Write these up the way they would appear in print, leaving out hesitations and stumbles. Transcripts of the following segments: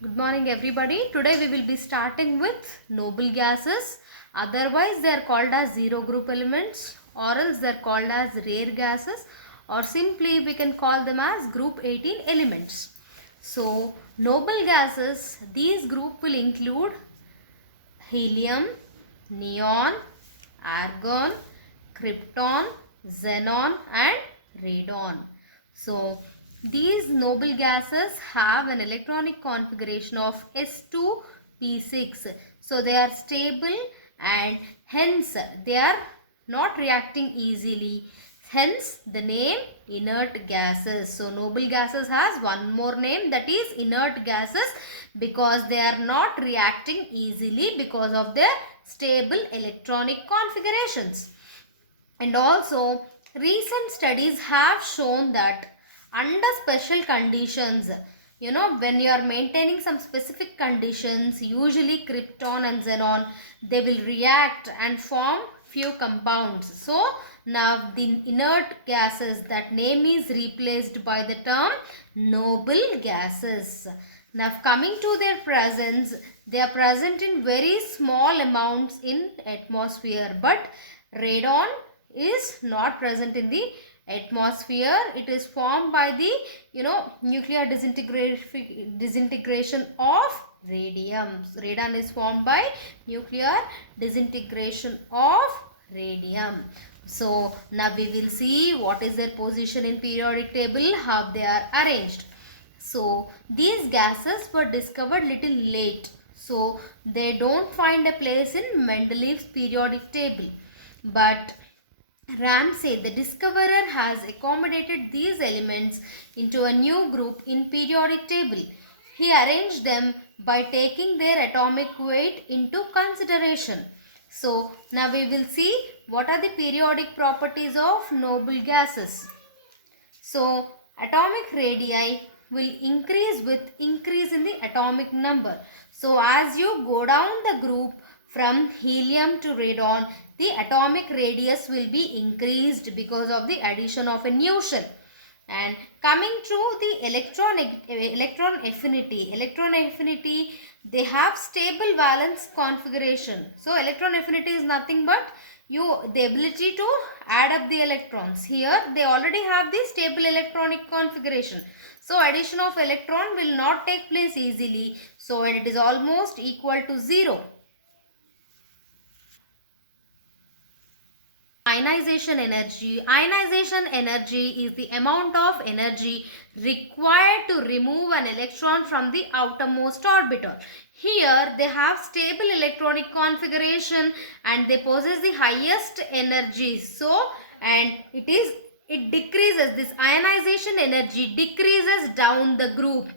Good morning everybody. Today we will be starting with noble gases. Otherwise they are called as zero group elements, or else they are called as rare gases, or simply we can call them as group 18 elements. So noble gases, these group will include helium, neon, argon, krypton, xenon and radon. So these noble gases have an electronic configuration of S2p6. So they are stable and hence they are not reacting easily. Hence the name inert gases. So noble gases has one more name, that is inert gases, because they are not reacting easily because of their stable electronic configurations. And also recent studies have shown that under special conditions, when you are maintaining some specific conditions, usually krypton and xenon, they will react and form few compounds. So now the inert gases, that name is replaced by the term noble gases. Now coming to their presence, they are present in very small amounts in atmosphere, but radon is not present in the atmosphere. It is formed by the nuclear disintegration of radium. Radon is formed by nuclear disintegration of radium. So now we will see what is their position in periodic table, how they are arranged. So these gases were discovered little late, so they don't find a place in Mendeleev's periodic table, but Ramsay, the discoverer, has accommodated these elements into a new group in periodic table. He arranged them by taking their atomic weight into consideration. So now we will see what are the periodic properties of noble gases. So atomic radii will increase with increase in the atomic number. So as you go down the group from helium to radon, the atomic radius will be increased because of the addition of a new shell. And coming to the electron affinity, they have stable valence configuration. So electron affinity is nothing but the ability to add up the electrons. Here they already have the stable electronic configuration. So addition of electron will not take place easily. So it is almost equal to 0. Ionization energy. Ionization energy is the amount of energy required to remove an electron from the outermost orbital. Here they have stable electronic configuration and they possess the highest energy. So, and it decreases, this ionization energy decreases down the group.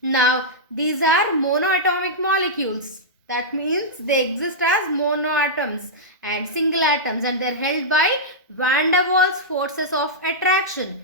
Now these are monoatomic molecules. That means they exist as monoatoms and single atoms, and they are held by van der Waals forces of attraction.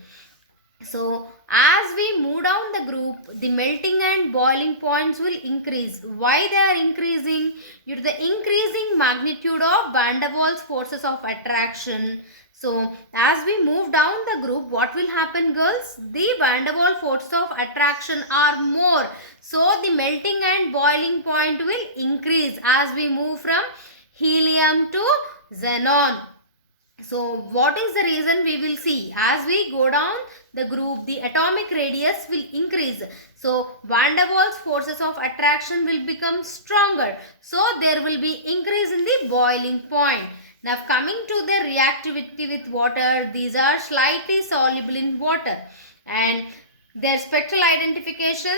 So as we move down the group, the melting and boiling points will increase. Why they are increasing? Due to the increasing magnitude of van der Waals forces of attraction. So as we move down the group, what will happen, girls? The van der Waals forces of attraction are more. So the melting and boiling point will increase as we move from helium to xenon. So what is the reason? We will see. As we go down the group, the atomic radius will increase. So van der Waals forces of attraction will become stronger. So there will be increase in the boiling point. Now coming to the reactivity with water, these are slightly soluble in water, and their spectral identification,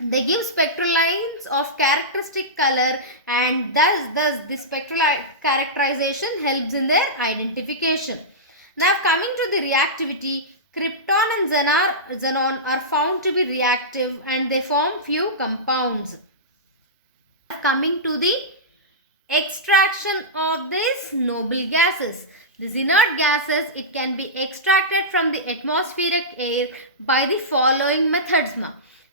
they give spectral lines of characteristic color, and thus the spectral characterization helps in their identification. Now coming to the reactivity, krypton and xenon are found to be reactive and they form few compounds. Coming to the extraction of these noble gases. These inert gases, it can be extracted from the atmospheric air by the following methods.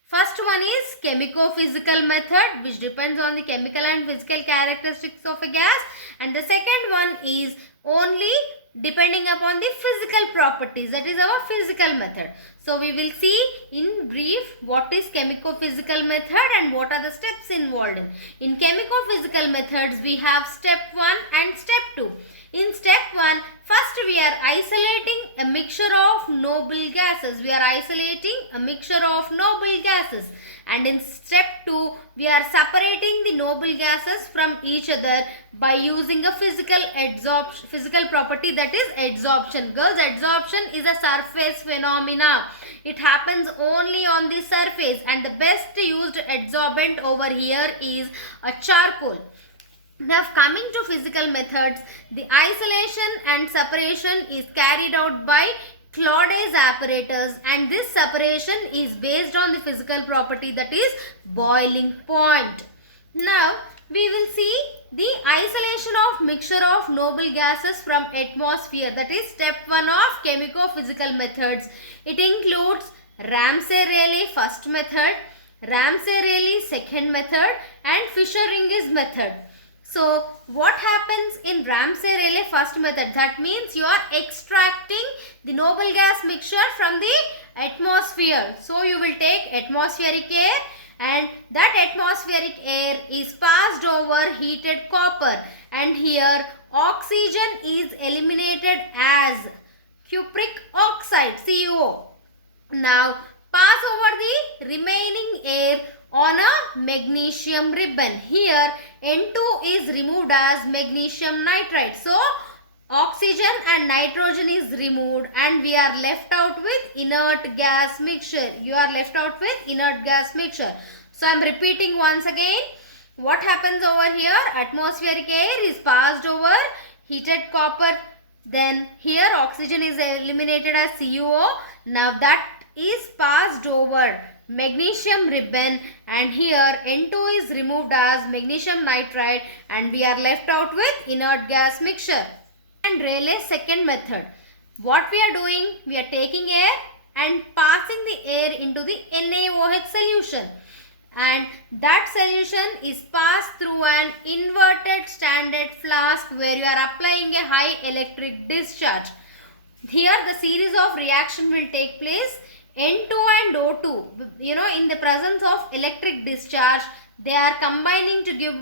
First one is chemico-physical method, which depends on the chemical and physical characteristics of a gas, and the second one is only depending upon the physical properties. That is our physical method. So we will see in brief what is chemico-physical method and what are the steps involved in. In chemico-physical methods, we have step 1 and step 2. In step 1, first we are isolating a mixture of noble gases. We are isolating a mixture of noble gases. And in step 2, we are separating the noble gases from each other by using a physical property, that is adsorption. Girls, adsorption is a surface phenomena. It happens only on the surface, and the best used adsorbent over here is a charcoal. Now coming to physical methods, the isolation and separation is carried out by Claudius apparatus, and this separation is based on the physical property, that is boiling point. Now we will see the isolation of mixture of noble gases from atmosphere, that is step 1 of chemico-physical methods. It includes Ramsay-Rayleigh first method, Ramsay-Rayleigh second method, and Fischer-Ringis method. So what happens in Ramsay-Rayleigh first method? That means you are extracting the noble gas mixture from the atmosphere. So you will take atmospheric air, and that atmospheric air is passed over heated copper, and here oxygen is eliminated as cupric oxide, CuO. Now pass over the remaining air on a magnesium ribbon. Here N2 is removed as magnesium nitride. So oxygen and nitrogen is removed, and we are left out with inert gas mixture. You are left out with inert gas mixture. So I am repeating once again. What happens over here? Atmospheric air is passed over heated copper. Then here oxygen is eliminated as CuO. Now that is passed over magnesium ribbon, and here N2 is removed as magnesium nitride, and we are left out with inert gas mixture. And Rayleigh's second method. What we are doing? We are taking air and passing the air into the NaOH solution, and that solution is passed through an inverted standard flask where you are applying a high electric discharge. Here the series of reaction will take place. N2 and O2, in the presence of electric discharge, they are combining to give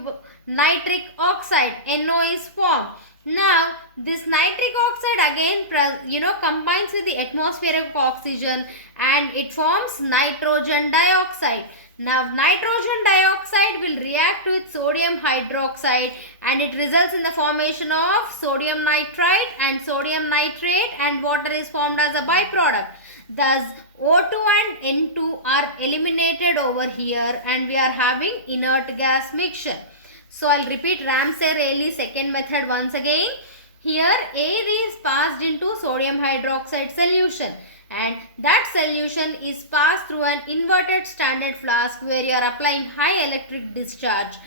nitric oxide. NO is formed. Now this nitric oxide again combines with the atmospheric oxygen, and it forms nitrogen dioxide. Now nitrogen dioxide will react with sodium hydroxide, and it results in the formation of sodium nitrite and sodium nitrate, and water is formed as a byproduct. Thus O2 and N2 are eliminated over here, and we are having inert gas mixture. So I'll repeat Ramsay-Rayleigh second method once again. Here air is passed into sodium hydroxide solution, and that solution is passed through an inverted standard flask where you are applying high electric discharge.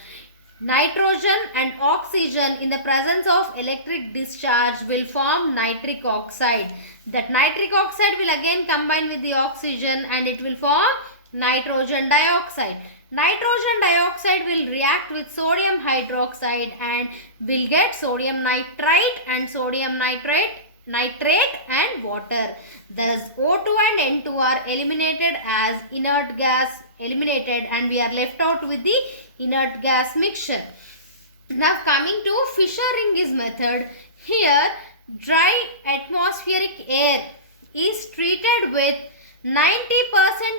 Nitrogen and oxygen in the presence of electric discharge will form nitric oxide. That nitric oxide will again combine with the oxygen, and it will form nitrogen dioxide. Nitrogen dioxide will react with sodium hydroxide and will get sodium nitrite and sodium nitrate and water. Thus O2 and N2 are eliminated as inert gas eliminated, and we are left out with the inert gas mixture. Now coming to Fischer-Ringis method. Here dry atmospheric air is treated with 90%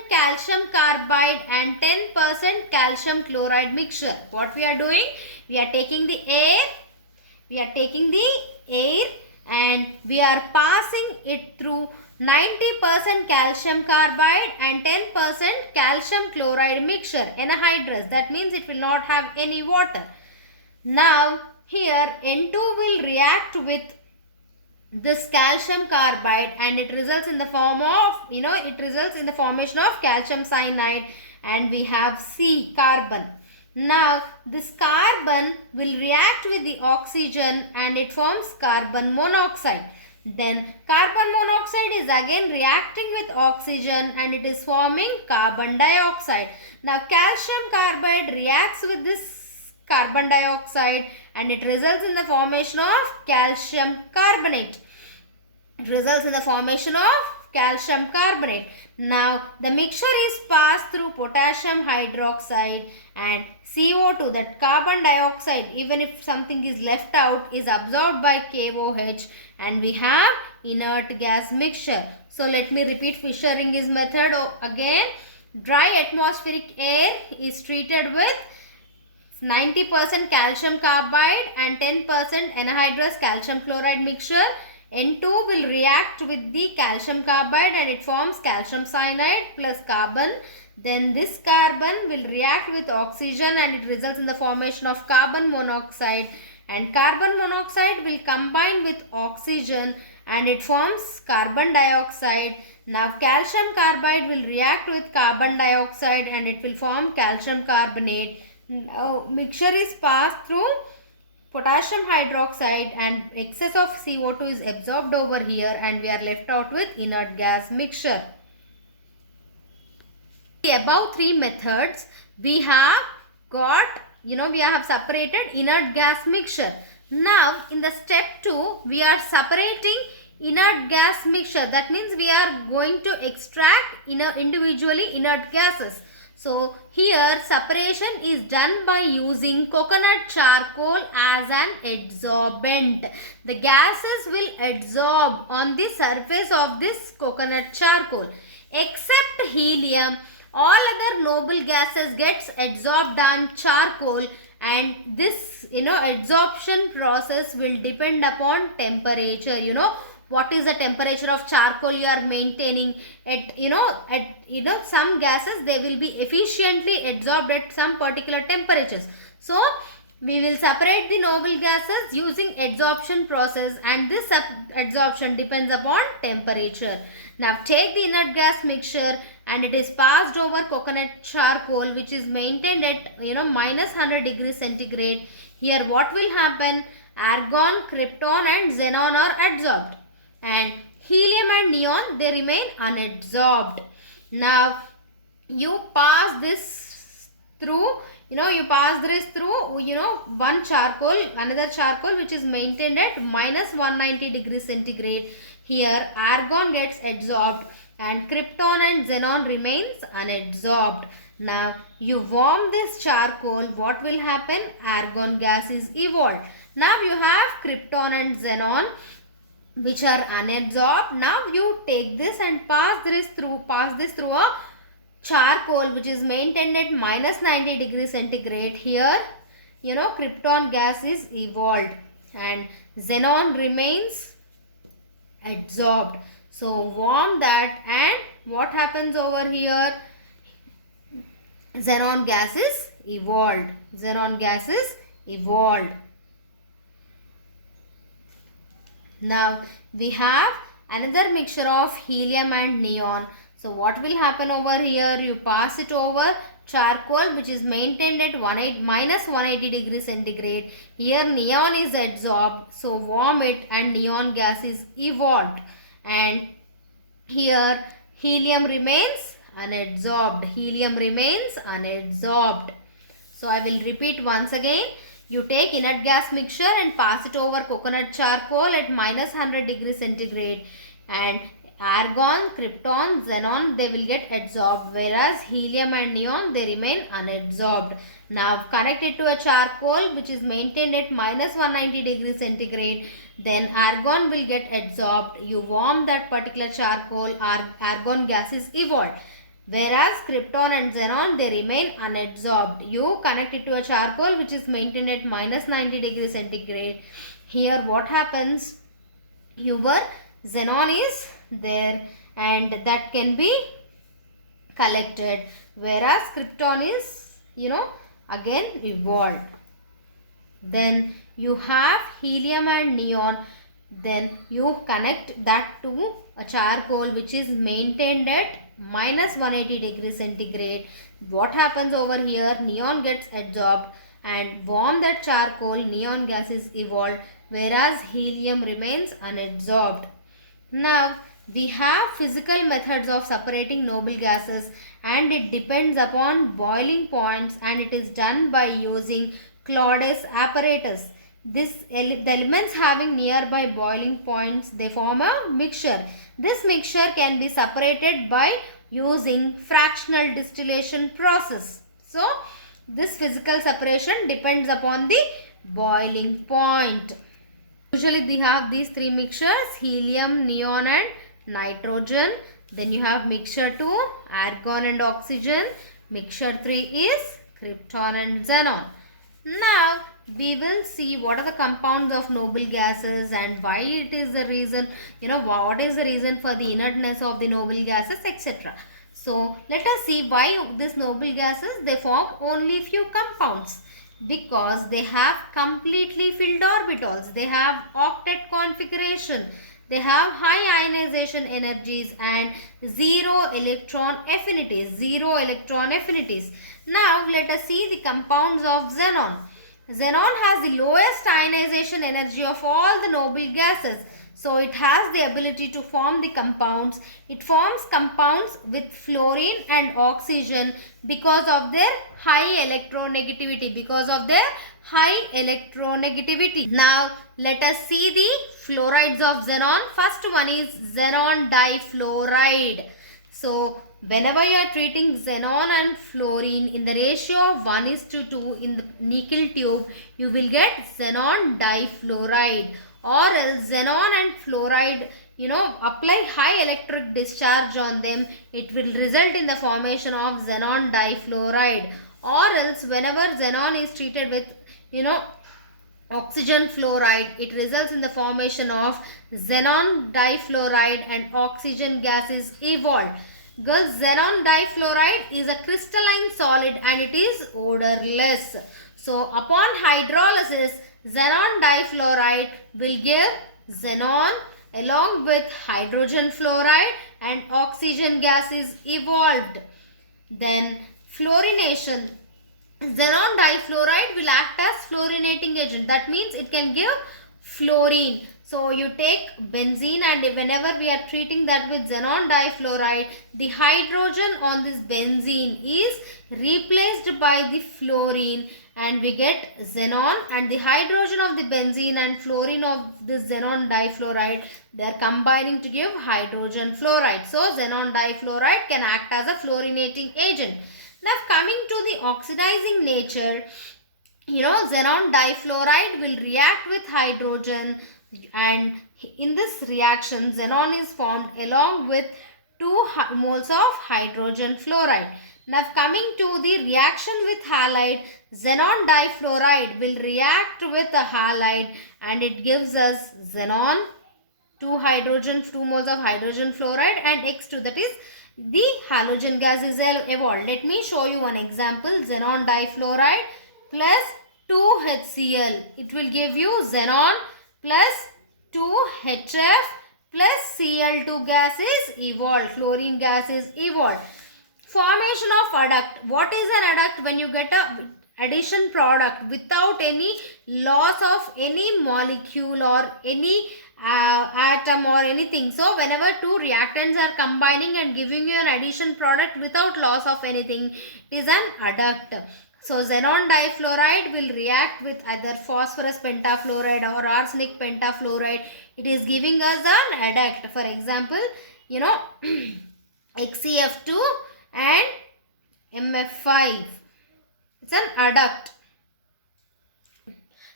calcium carbide and 10% calcium chloride mixture. What we are doing? We are taking the air, and we are passing it through 90% calcium carbide and 10% calcium chloride mixture, anhydrous. That means it will not have any water. Now here N2 will react with this calcium carbide, and it results in the form of, it results in the formation of calcium cyanide, and we have C, carbon. Now this carbon will react with the oxygen, and it forms carbon monoxide. Then carbon monoxide is again reacting with oxygen, and it is forming carbon dioxide. Now calcium carbide reacts with this carbon dioxide, and it results in the formation of calcium carbonate. It results in the formation of calcium carbonate. Now the mixture is passed through potassium hydroxide and CO2, that carbon dioxide, even if something is left out, is absorbed by KOH, and we have inert gas mixture. So let me repeat Fischer-Ring's method again. Dry atmospheric air is treated with 90% calcium carbide and 10% anhydrous calcium chloride mixture. N2 will react with the calcium carbide and it forms calcium cyanide plus carbon. Then this carbon will react with oxygen and it results in the formation of carbon monoxide, and carbon monoxide will combine with oxygen and it forms carbon dioxide. Now calcium carbide will react with carbon dioxide and it will form calcium carbonate. Now mixture is passed through potassium hydroxide and excess of CO2 is absorbed over here, and we are left out with inert gas mixture. The above three methods we have got, we have separated inert gas mixture. Now in the step 2 we are separating inert gas mixture. That means we are going to extract individually inert gases. So here separation is done by using coconut charcoal as an adsorbent. The gases will adsorb on the surface of this coconut charcoal. Except helium, all other noble gases gets adsorbed on charcoal, and this adsorption process will depend upon temperature. What is the temperature of charcoal you are maintaining at some gases, they will be efficiently adsorbed at some particular temperatures. So we will separate the noble gases using adsorption process, and this adsorption depends upon temperature. Now take the inert gas mixture and it is passed over coconut charcoal, which is maintained at minus 100 degrees centigrade. Here what will happen? Argon, krypton and xenon are adsorbed, and helium and neon, they remain unadsorbed. Now you pass this through one charcoal, another charcoal which is maintained at minus 190 degrees centigrade. Here argon gets adsorbed and krypton and xenon remains unadsorbed. Now you warm this charcoal, what will happen? Argon gas is evolved. Now you have krypton and xenon which are unadsorbed. Now you take this and pass this through a charcoal which is maintained at minus 90 degrees centigrade. Here krypton gas is evolved and xenon remains adsorbed. So warm that, and what happens over here? Xenon gas is evolved. Xenon gas is evolved. Now we have another mixture of helium and neon. So what will happen over here? You pass it over charcoal which is maintained at minus 180 degrees centigrade. Here neon is adsorbed. So warm it and neon gas is evolved. And here helium remains unadsorbed. Helium remains unadsorbed. So I will repeat once again. You take inert gas mixture and pass it over coconut charcoal at minus 100 degrees centigrade, and argon, krypton, xenon, they will get adsorbed, whereas helium and neon, they remain unadsorbed. Now connect it to a charcoal which is maintained at minus 190 degrees centigrade. Then argon will get adsorbed. You warm that particular charcoal, argon gas is evolved. Whereas krypton and xenon, they remain unadsorbed. You connect it to a charcoal which is maintained at minus 90 degrees centigrade. Here what happens? Your xenon is there and that can be collected. Whereas krypton is, again evolved. Then you have helium and neon. Then you connect that to a charcoal which is maintained at minus 180 degrees centigrade. What happens over here? Neon gets adsorbed, and warm that charcoal, neon gas is evolved, whereas helium remains unadsorbed. Now we have physical methods of separating noble gases, and it depends upon boiling points, and it is done by using Claudius apparatus. the elements having nearby boiling points, they form a mixture. This mixture can be separated by using fractional distillation process. So this physical separation depends upon the boiling point. Usually we have these three mixtures: helium, neon and nitrogen. Then you have mixture 2, argon and oxygen. Mixture 3 is krypton and xenon. Now we will see what are the compounds of noble gases and why it is the reason, what is the reason for the inertness of the noble gases, etc. So let us see why these noble gases, they form only few compounds. Because they have completely filled orbitals, they have octet configuration, they have high ionization energies and zero electron affinities. Now let us see the compounds of xenon. Xenon has the lowest ionization energy of all the noble gases. So it has the ability to form the compounds. It forms compounds with fluorine and oxygen because of their high electronegativity. Now let us see the fluorides of xenon. First one is xenon difluoride. So whenever you are treating xenon and fluorine in the ratio of 1:2 in the nickel tube, you will get xenon difluoride. Or else xenon and fluoride, apply high electric discharge on them, it will result in the formation of xenon difluoride. Or else whenever xenon is treated with, oxygen fluoride, it results in the formation of xenon difluoride and oxygen gas is evolved. Girls, xenon difluoride is a crystalline solid and it is odorless. So upon hydrolysis, xenon difluoride will give xenon along with hydrogen fluoride and oxygen gas is evolved. Then fluorination. Xenon difluoride will act as fluorinating agent. That means it can give fluorine. So you take benzene and whenever we are treating that with xenon difluoride, the hydrogen on this benzene is replaced by the fluorine and we get xenon, and the hydrogen of the benzene and fluorine of this xenon difluoride, they are combining to give hydrogen fluoride. So xenon difluoride can act as a fluorinating agent. Now coming to the oxidizing nature, xenon difluoride will react with hydrogen, and in this reaction xenon is formed along with 2 moles of hydrogen fluoride. Now coming to the reaction with halide, xenon difluoride will react with a halide and it gives us xenon, 2 moles of hydrogen fluoride and X2, that is the halogen gas is evolved. Let me show you one example. Xenon difluoride plus 2HCl. It will give you xenon plus 2HF plus Cl2 gas is evolved. Fluorine gas is evolved. Formation of adduct. What is an adduct? When you get a addition product without any loss of any molecule or any atom or anything. So whenever 2 reactants are combining and giving you an addition product without loss of anything, it is an adduct. So xenon difluoride will react with either phosphorus pentafluoride or arsenic pentafluoride. It is giving us an adduct. For example, XeF2 and MF5. It's an adduct.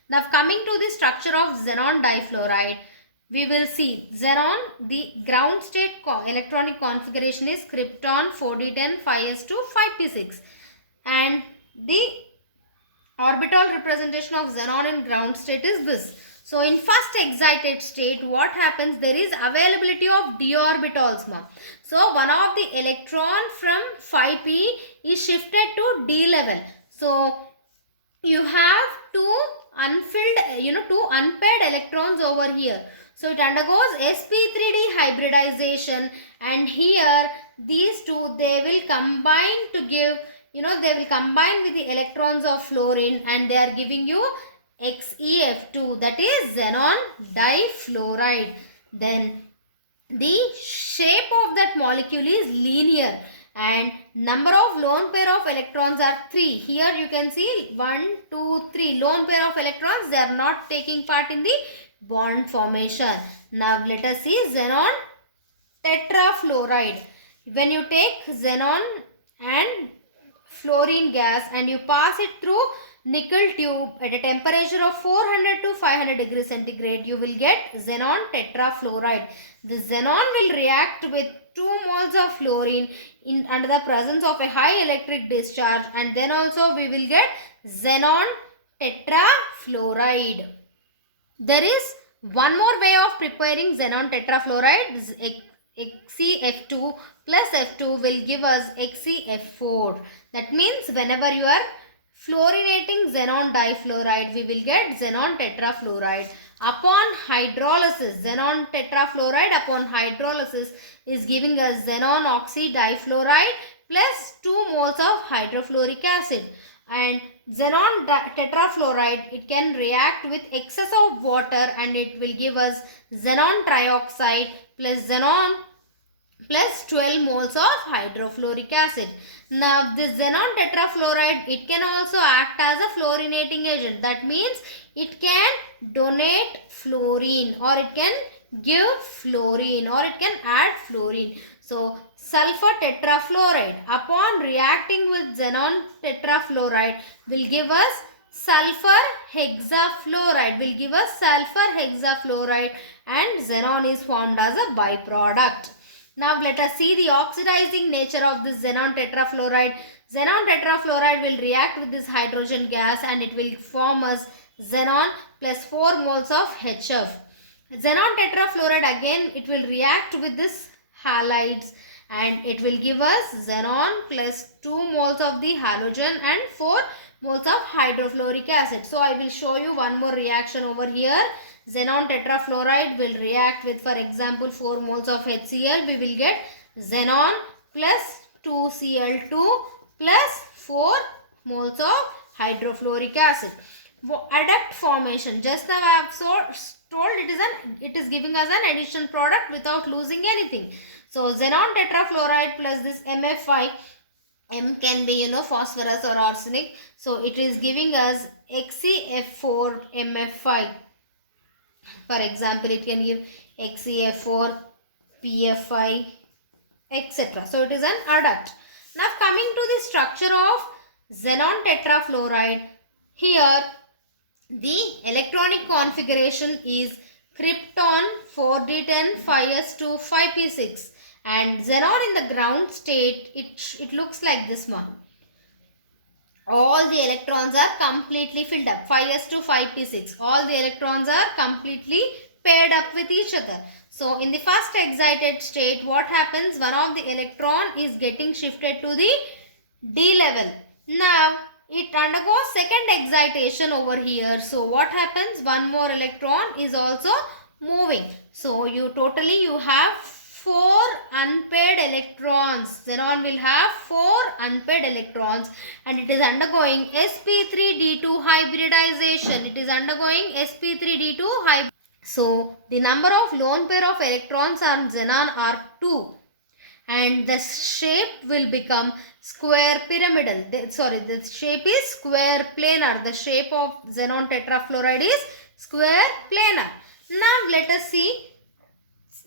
Now coming to the structure of xenon difluoride, we will see xenon, the ground state electronic configuration is krypton 4d10 5s2 5p6, and the orbital representation of xenon in ground state is this. So in first excited state, what happens? There is availability of d orbitals. So one of the electron from 5p is shifted to d level. So you have two unfilled, two unpaired electrons over here. So it undergoes sp3d hybridization, and here these two, they will combine to give, they will combine with the electrons of fluorine and they are giving you XeF2, that is xenon difluoride. Then the shape of that molecule is linear and number of lone pair of electrons are 3. Here you can see 1, 2, 3 lone pair of electrons. They are not taking part in the bond formation. Now let us see xenon tetrafluoride. When you take xenon and fluorine gas and you pass it through nickel tube at a temperature of 400 to 500 degrees centigrade, you will get xenon tetrafluoride. The xenon will react with 2 moles of fluorine under the presence of a high electric discharge, and then also we will get xenon tetrafluoride. There is one more way of preparing xenon tetrafluoride. This XeF2 plus F2 will give us XeF4. That means whenever you are fluorinating xenon difluoride, we will get xenon tetrafluoride. Upon hydrolysis, xenon tetrafluoride upon hydrolysis is giving us xenon oxidifluoride plus 2 moles of hydrofluoric acid. And xenon tetrafluoride, it can react with excess of water and it will give us xenon trioxide plus xenon plus 12 moles of hydrofluoric acid. Now this xenon tetrafluoride, it can also act as a fluorinating agent. That means it can donate fluorine, or it can give fluorine, or it can add fluorine. So sulfur tetrafluoride upon reacting with xenon tetrafluoride will give us sulfur hexafluoride, and xenon is formed as a byproduct. Now let us see the oxidizing nature of this xenon tetrafluoride. Xenon tetrafluoride will react with this hydrogen gas and it will form as xenon plus 4 moles of HF. Xenon tetrafluoride, again it will react with this halides and it will give us xenon plus 2 moles of the halogen and 4 moles of hydrofluoric acid. So I will show you one more reaction over here. Xenon tetrafluoride will react with, for example, 4 moles of HCl. We will get xenon plus 2Cl2 plus 4 moles of hydrofluoric acid. Adduct formation. Just now I have told it is giving us an addition product without losing anything. So xenon tetrafluoride plus this MF5, M can be phosphorus or arsenic. So it is giving us XeF4 MF5. For example, it can give XeF4, PF5, etc. So it is an adduct. Now coming to the structure of xenon tetrafluoride. Here the electronic configuration is krypton 4d10 5s2 5p6, and xenon in the ground state, it looks like this one. All the electrons are completely filled up, 5s2 5p6. All the electrons are completely paired up with each other. So in the first excited state, what happens? One of the electron is getting shifted to the d level. Now it undergoes second excitation over here. So what happens? One more electron is also moving. So you have 4 unpaired electrons. Xenon will have 4 unpaired electrons and it is undergoing sp3d2 hybridization. So the number of lone pair of electrons on xenon are 2 and the shape will become square pyramidal. The shape is square planar. The shape of xenon tetrafluoride is square planar. Now let us see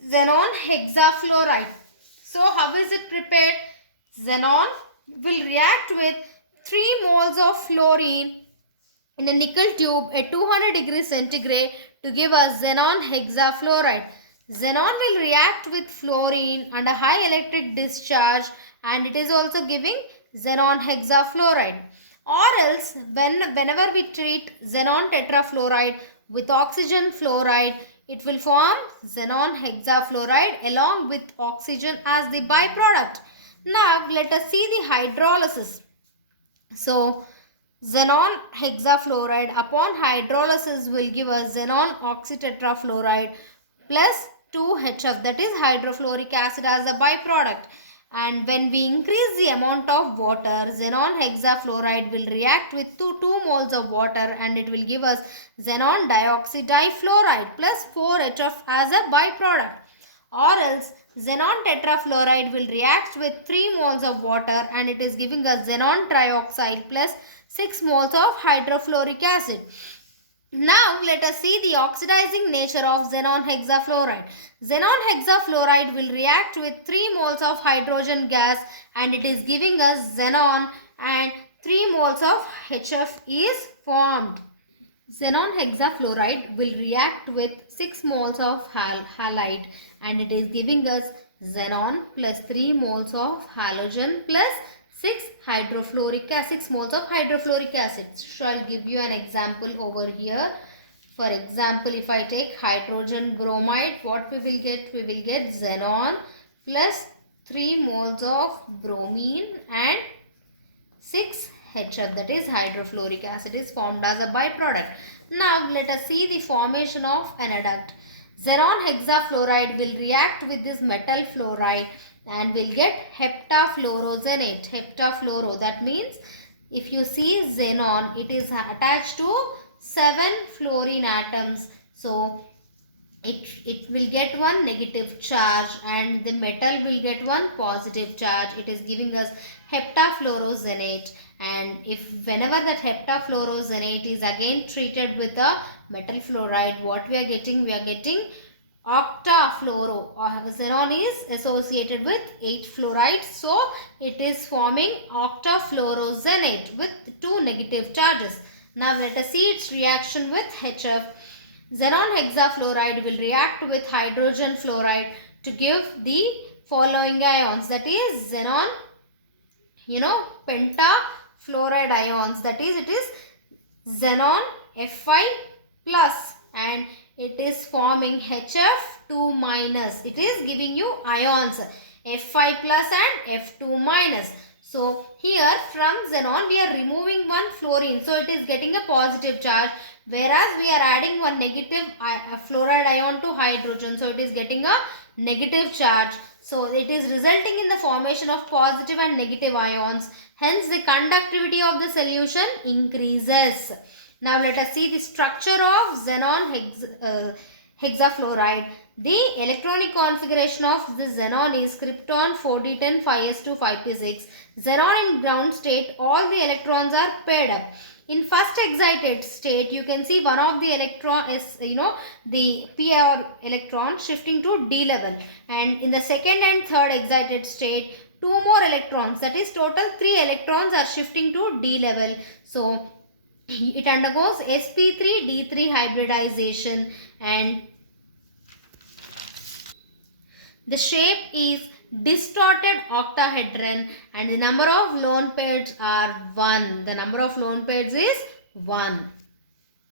xenon hexafluoride. So how is it prepared? Xenon will react with 3 moles of fluorine in a nickel tube at 200 degrees centigrade to give us xenon hexafluoride. Xenon will react with fluorine under high electric discharge and it is also giving xenon hexafluoride. Or else whenever we treat xenon tetrafluoride with oxygen fluoride, it will form xenon hexafluoride along with oxygen as the byproduct. Now let us see the hydrolysis. So xenon hexafluoride upon hydrolysis will give us xenon oxytetrafluoride plus 2HF, that is hydrofluoric acid, as a byproduct. And when we increase the amount of water, xenon hexafluoride will react with 2 moles of water and it will give us xenon dioxidifluoride plus 4HF as a byproduct. or else xenon tetrafluoride will react with 3 moles of water and it is giving us xenon trioxide plus 6 moles of hydrofluoric acid. Now let us see the oxidizing nature of xenon hexafluoride. Xenon hexafluoride will react with 3 moles of hydrogen gas and it is giving us xenon, and 3 moles of HF is formed. Xenon hexafluoride will react with 6 moles of halide and it is giving us xenon plus 3 moles of halogen plus 6 moles of hydrofluoric acid. So I will give you an example over here. For example, if I take hydrogen bromide, what we will get? We will get xenon plus 3 moles of bromine and 6 HF, that is hydrofluoric acid, is formed as a byproduct. Now let us see the formation of an adduct. Xenon hexafluoride will react with this metal fluoride and will get heptafluoroxenate. Heptafluoro, that means if you see xenon, it is attached to 7 fluorine atoms. So it will get one negative charge and the metal will get one positive charge. It is giving us heptafluoroxenate, and if whenever that heptafluoroxenate is again treated with a metal fluoride, what we are getting? We are getting octafluoro. Xenon is associated with 8 fluorides, so it is forming octafluoroxenate with 2 negative charges. Now let us see its reaction with HF. Xenon hexafluoride will react with hydrogen fluoride to give the following ions, that is xenon, pentafluoride ions, that is it is xenon Fi plus and it is forming HF2 minus. It is giving you ions Fi plus and F2 minus. So here from xenon we are removing one fluorine, so it is getting a positive charge, whereas we are adding one negative fluoride ion to hydrogen, so it is getting a negative charge. So it is resulting in the formation of positive and negative ions. Hence the conductivity of the solution increases. Now let us see the structure of xenon hexafluoride. The electronic configuration of the xenon is krypton 4d10 5s2 5p6. Xenon in ground state, all the electrons are paired up. In first excited state, you can see one of the electron is, the p or electron shifting to d level. And in the second and third excited state, 2 more electrons, that is total 3 electrons are shifting to d level. So it undergoes sp3d3 hybridization and the shape is distorted octahedron and the number of lone pairs are 1. The number of lone pairs is 1.